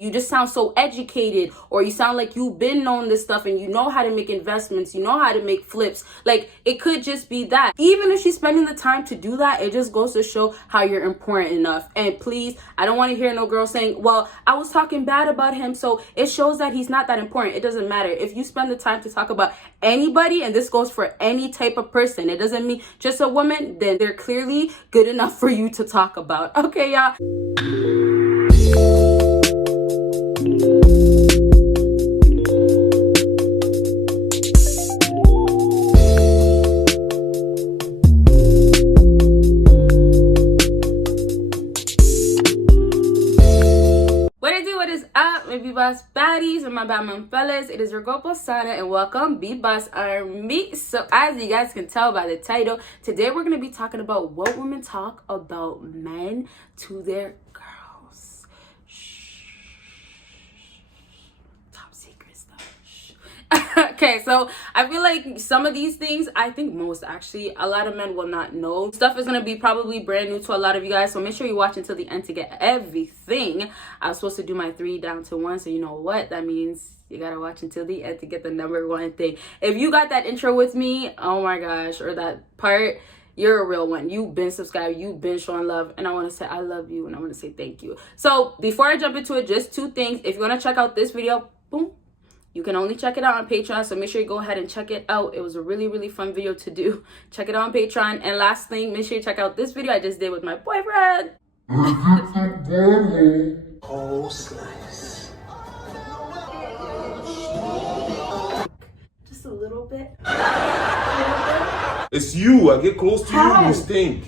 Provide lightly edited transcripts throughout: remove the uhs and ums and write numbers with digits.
you just sound so educated, or you sound like you've been known this stuff and you know how to make investments, you know how to make flips. Like, it could just be that. Even if she's spending the time to do that, it just goes to show how you're important enough. And please, I don't want to hear no girl saying, well, I was talking bad about him, so it shows that he's not that important. It doesn't matter. If you spend the time to talk about anybody, and this goes for any type of person, it doesn't mean just a woman, then they're clearly good enough for you to talk about. Okay, y'all. BBossBaddies and my Batman fellas, it is your girl Bosana, and welcome BBossArmy. So as you guys can tell by the title, today we're going to be talking about what women talk about men to their girls. Shh. Top secret stuff. Shh. Okay, so I feel like some of these things, I think most actually, a lot of men will not know. Stuff is going to be probably brand new to a lot of you guys, so make sure you watch until the end to get everything. I was supposed to do my 3 down to 1, so you know what that means. You gotta watch until the end to get the #1 thing. If you got that intro with me, oh my gosh, or that part, you're a real one. You've been subscribed, you've been showing love, and I want to say I love you, and I want to say thank you. So before I jump into it, just 2 things. If you want to check out this video, boom, you can only check it out on Patreon, so make sure you go ahead and check it out. It was a really, really fun video to do. Check it out on Patreon. And last thing, make sure you check out this video I just did with my boyfriend. Oh, slice. Just a little bit. It's you. I get close to you, you stink.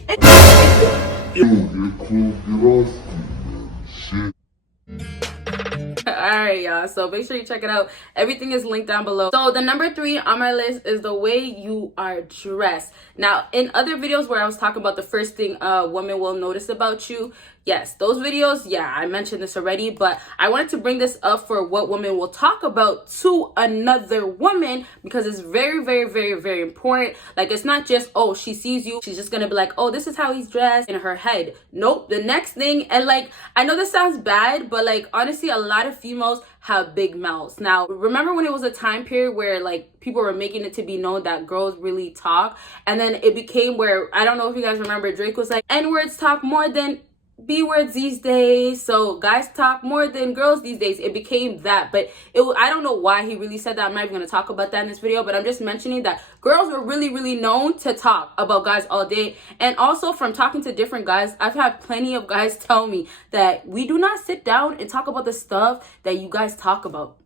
Alright, y'all, so make sure you check it out. Everything is linked down below. So the #3 on my list is the way you are dressed. Now, in other videos where I was talking about the first thing women will notice about you, yes, those videos, yeah, I mentioned this already, but I wanted to bring this up for what women will talk about to another woman, because it's very, very, very, very important. Like, it's not just, oh, she sees you, she's just gonna be like, oh, this is how he's dressed in her head. Nope. The next thing, and like, I know this sounds bad, but like, honestly, a lot of females have big mouths. Now, remember when it was a time period where like people were making it to be known that girls really talk, and then it became where, I don't know if you guys remember, Drake was like, N-words talk more than B-words these days, so guys talk more than girls these days. It became that, but I don't know why he really said that. I'm not even going to talk about that in this video, but I'm just mentioning that girls were really, really known to talk about guys all day. And also, from talking to different guys, I've had plenty of guys tell me that we do not sit down and talk about the stuff that you guys talk about.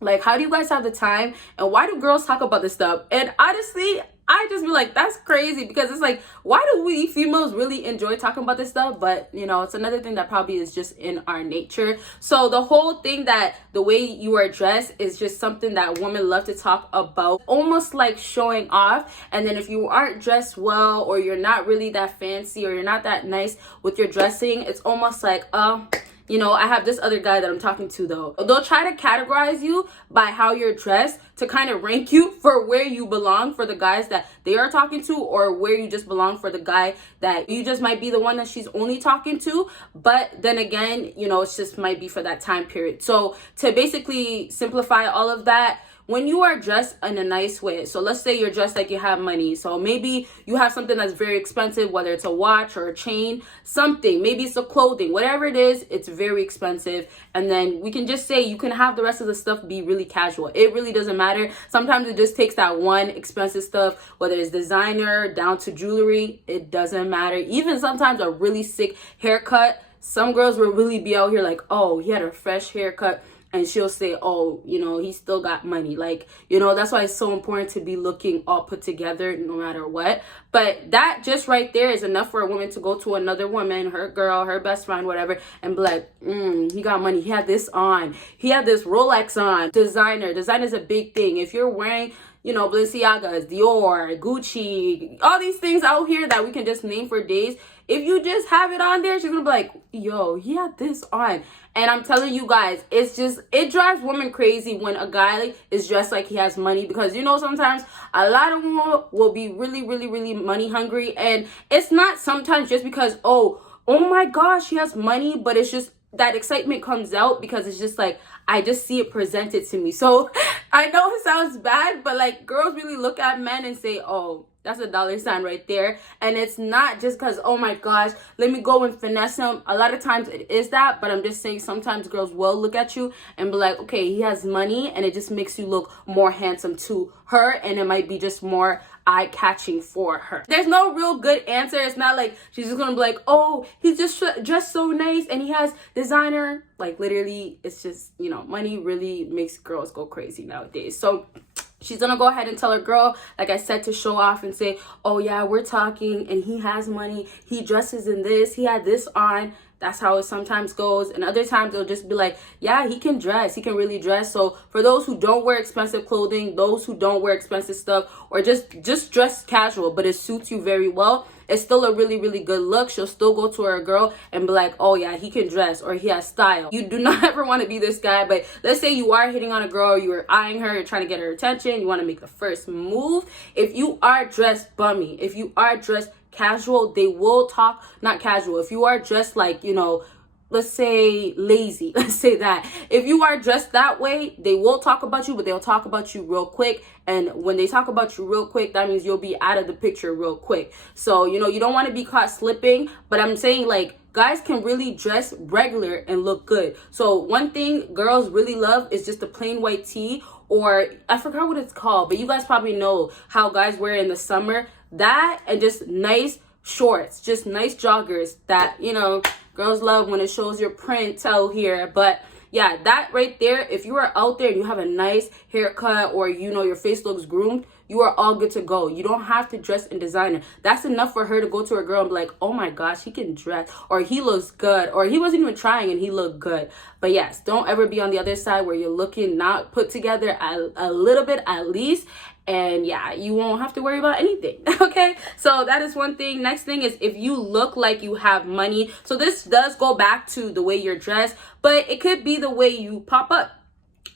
Like, how do you guys have the time, and why do girls talk about this stuff? And honestly, I just be like, that's crazy, because it's like, why do we females really enjoy talking about this stuff? But you know, it's another thing that probably is just in our nature. So the whole thing that the way you are dressed is just something that women love to talk about, almost like showing off. And then if you aren't dressed well, or you're not really that fancy, or you're not that nice with your dressing, it's almost like, you know, I have this other guy that I'm talking to though. They'll try to categorize you by how you're dressed to kind of rank you for where you belong for the guys that they are talking to, or where you just belong for the guy that you just might be the one that she's only talking to. But then again, you know, it's just might be for that time period. So to basically simplify all of that, when you are dressed in a nice way, so let's say you're dressed like you have money, so maybe you have something that's very expensive, whether it's a watch or a chain, something, maybe it's the clothing, whatever it is, it's very expensive. And then we can just say you can have the rest of the stuff be really casual. It really doesn't matter. Sometimes it just takes that one expensive stuff, whether it's designer down to jewelry, it doesn't matter. Even sometimes a really sick haircut, some girls will really be out here like, oh, he had a fresh haircut, and she'll say, oh, you know, he still got money. Like, you know, that's why it's so important to be looking all put together no matter what. But that just right there is enough for a woman to go to another woman, her girl, her best friend, whatever, and be like, he got money. He had this on. He had this Rolex on. Designer is a big thing. If you're wearing, you know, Balenciagas, Dior, Gucci, all these things out here that we can just name for days, if you just have it on there, she's gonna be like, yo, he had this on. And I'm telling you guys, it's just, it drives women crazy when a guy is dressed like he has money, because, you know, sometimes a lot of women will be really, really, really money hungry. And it's not sometimes just because, oh my gosh, he has money, but it's just that excitement comes out because it's just like, I just see it presented to me. So I know it sounds bad, but like girls really look at men and say, oh, that's a dollar sign right there. And it's not just because, oh my gosh, let me go and finesse him. A lot of times it is that, but I'm just saying sometimes girls will look at you and be like, okay, he has money, and it just makes you look more handsome to her, and it might be just more eye-catching for her. There's no real good answer. It's not like she's just gonna be like, oh, he's just dressed so nice and he has designer. Like literally, it's just, you know, money really makes girls go crazy nowadays. So she's gonna go ahead and tell her girl, like I said, to show off and say, oh yeah, we're talking and he has money, he dresses in this, he had this on. That's how it sometimes goes. And other times they'll just be like, yeah, he can dress, he can really dress. So for those who don't wear expensive clothing, those who don't wear expensive stuff, or just dress casual but it suits you very well, it's still a really, really good look. She'll still go to her girl and be like, oh yeah, he can dress, or he has style. You do not ever want to be this guy. But let's say you are hitting on a girl, you are eyeing her, you're trying to get her attention, you want to make the first move. If you are dressed bummy, if you are dressed casual, they will talk. Not casual, if you are dressed like, you know, let's say lazy, let's say that. If you are dressed that way, they will talk about you, but they'll talk about you real quick. And when they talk about you real quick, that means you'll be out of the picture real quick. So, you know, you don't want to be caught slipping, but I'm saying like guys can really dress regular and look good. So one thing girls really love is just a plain white tee, or I forgot what it's called, but you guys probably know how guys wear in the summer. That and just nice shorts, just nice joggers that, you know, girls love when it shows your print out here. But yeah, that right there, if you are out there and you have a nice haircut, or you know your face looks groomed, you are all good to go. You don't have to dress in designer. That's enough for her to go to her girl and be like, oh my gosh, he can dress, or he looks good, or he wasn't even trying and he looked good. But yes, don't ever be on the other side where you're looking not put together a little bit at least. And yeah, you won't have to worry about anything. Okay, so that is one thing. Next thing is if you look like you have money. So this does go back to the way you're dressed, but it could be the way you pop up.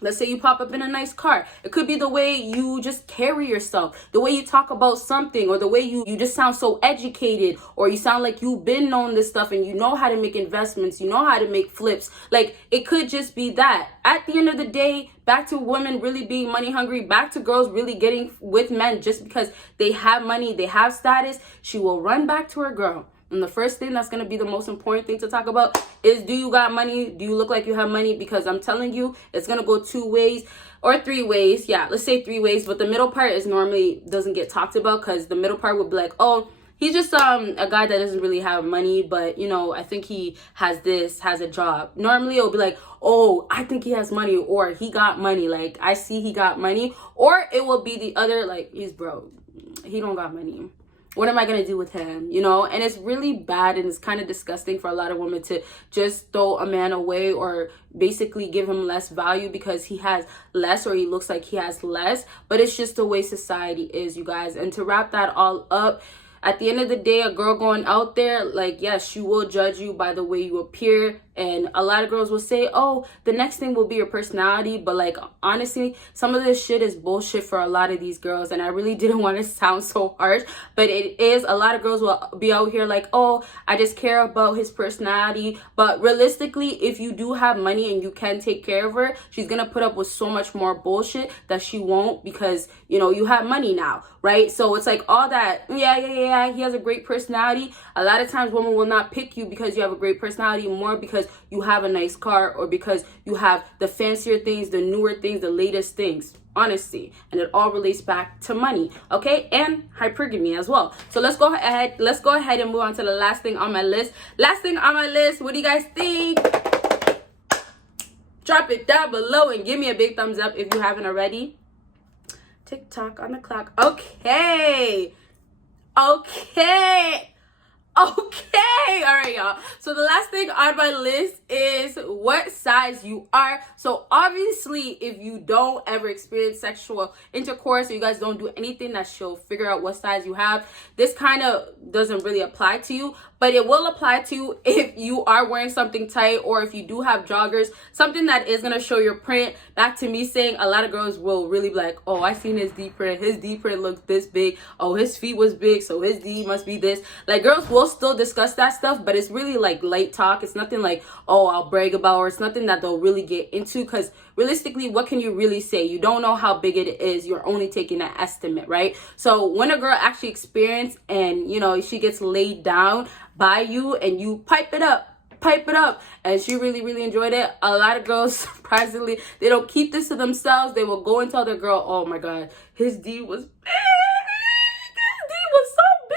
Let's say you pop up in a nice car. It could be the way you just carry yourself, the way you talk about something, or the way you just sound so educated, or you sound like you've been knowing this stuff and you know how to make investments, you know how to make flips. Like it could just be that. At the end of the day, back to women really being money hungry, back to girls really getting with men just because they have money, they have status. She will run back to her girl. And the first thing that's going to be the most important thing to talk about is, do you got money? Do you look like you have money? Because I'm telling you, it's going to go 2 ways or 3 ways. Yeah, let's say 3 ways. But the middle part is normally doesn't get talked about, because the middle part would be like, oh, he's just a guy that doesn't really have money, but you know, I think he has this, has a job. Normally it'll be like, oh, I think he has money, or he got money, like I see he got money. Or it will be the other, like he's broke, he don't got money, what am I going to do with him? You know, and it's really bad, and it's kind of disgusting for a lot of women to just throw a man away, or basically give him less value because he has less, or he looks like he has less. But it's just the way society is, you guys. And to wrap that all up, at the end of the day, a girl going out there, like, yes, she will judge you by the way you appear. And a lot of girls will say, oh, the next thing will be your personality. But like, honestly, some of this shit is bullshit for a lot of these girls. And I really didn't want to sound so harsh, but it is. A lot of girls will be out here like, oh, I just care about his personality. But realistically, if you do have money and you can take care of her, she's going to put up with so much more bullshit that she won't, because, you know, you have money now, right? So it's like all that, yeah, he has a great personality. A lot of times women will not pick you because you have a great personality, more because you have a nice car, or because you have the fancier things, the newer things, the latest things, honestly. And it all relates back to money, okay? And hypergamy as well. So let's go ahead and move on to the last thing on my list. What do you guys think? Drop it down below and give me a big thumbs up if you haven't already. TikTok on the clock. Okay, all right, y'all. So the last thing on my list is what size you are. So obviously, if you don't ever experience sexual intercourse, or you guys don't do anything that she'll figure out what size you have, this kind of doesn't really apply to you. But it will apply to you if you are wearing something tight, or if you do have joggers, something that is going to show your print. Back to me saying, a lot of girls will really be like, oh, I seen his D print. His D print looks this big. Oh, his feet was big, so his D must be this. Like, girls will they'll still discuss that stuff, but it's really like light talk. It's nothing like, oh, I'll brag about, or it's nothing that they'll really get into, because realistically, what can you really say? You don't know how big it is. You're only taking an estimate, right? So when a girl actually experiences and, you know, she gets laid down by you and you pipe it up, and she really enjoyed it, a lot of girls, surprisingly, they don't keep this to themselves. They will go and tell their girl, oh my god, his D was big, his D was so big.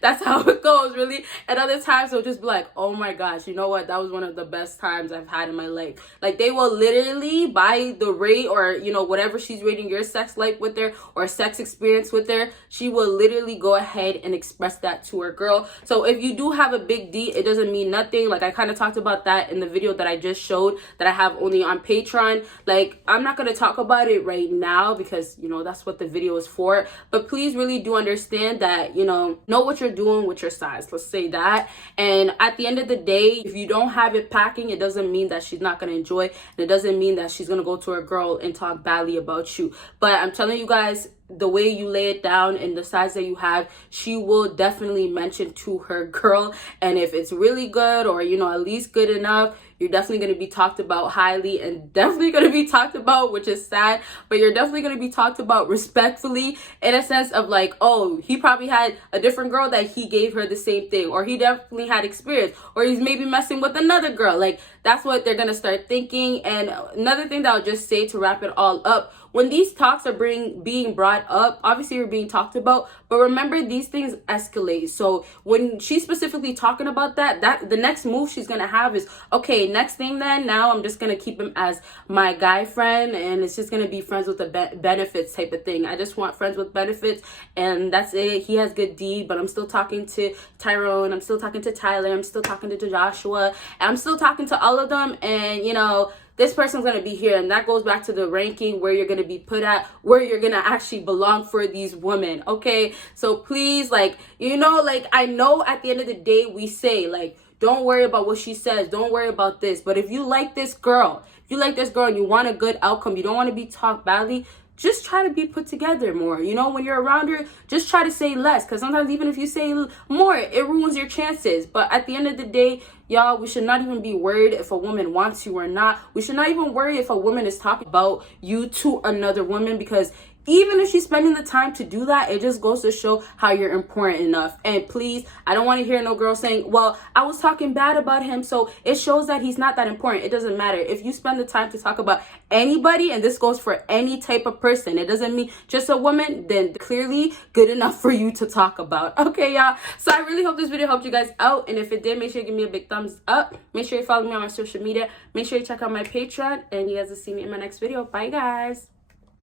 That's how it goes, really. And other times they'll just be like, oh my gosh, you know what, that was one of the best times I've had in my life. Like, they will literally, by the rate, or, you know, whatever she's rating your sex life with her, or sex experience with her, she will literally go ahead and express that to her girl. So if you do have a big D, it doesn't mean nothing. Like, I kind of talked about that in the video that I just showed, that I have only on Patreon. Like, I'm not going to talk about it right now because, you know, that's what the video is for. But please really do understand that, you know what you're doing with your size. Let's say that. And at the end of the day, if you don't have it packing, it doesn't mean that she's not going to enjoy, and it doesn't mean that she's going to go to her girl and talk badly about you. But I'm telling you guys, the way you lay it down and the size that you have, she will definitely mention to her girl. And if it's really good, or, you know, at least good enough, you're definitely going to be talked about highly, and definitely going to be talked about, which is sad, but you're definitely going to be talked about respectfully, in a sense of like, oh, he probably had a different girl that he gave her the same thing, or he definitely had experience, or he's maybe messing with another girl. Like, that's what they're going to start thinking. And another thing that I'll just say to wrap it all up, when these talks are being brought up, obviously you're being talked about, but remember, these things escalate. So when she's specifically talking about that the next move she's gonna have is, okay, next thing then, now I'm just gonna keep him as my guy friend, and it's just gonna be friends with the benefits type of thing. I just want friends with benefits, and that's it. He has good D, but I'm still talking to Tyrone, I'm still talking to Tyler, I'm still talking to Joshua, I'm still talking to all of them, and, you know, this person's going to be here. And that goes back to the ranking, where you're going to be put at, where you're going to actually belong for these women. Okay. So please, like, you know, like, I know at the end of the day, we say, like, don't worry about what she says. Don't worry about this. But if you like this girl, and you want a good outcome, you don't want to be talked badly, just try to be put together more. You know, when you're around her, just try to say less, because sometimes even if you say more, it ruins your chances. But at the end of the day, y'all, we should not even be worried if a woman wants you or not. We should not even worry if a woman is talking about you to another woman, because even if she's spending the time to do that, it just goes to show how you're important enough. And please, I don't want to hear no girl saying, well, I was talking bad about him, so it shows that he's not that important. It doesn't matter. If you spend the time to talk about anybody, and this goes for any type of person, it doesn't mean just a woman, then clearly good enough for you to talk about. Okay, y'all. So I really hope this video helped you guys out. And if it did, make sure you give me a big thumbs up. Make sure you follow me on my social media. Make sure you check out my Patreon. And you guys will see me in my next video. Bye, guys.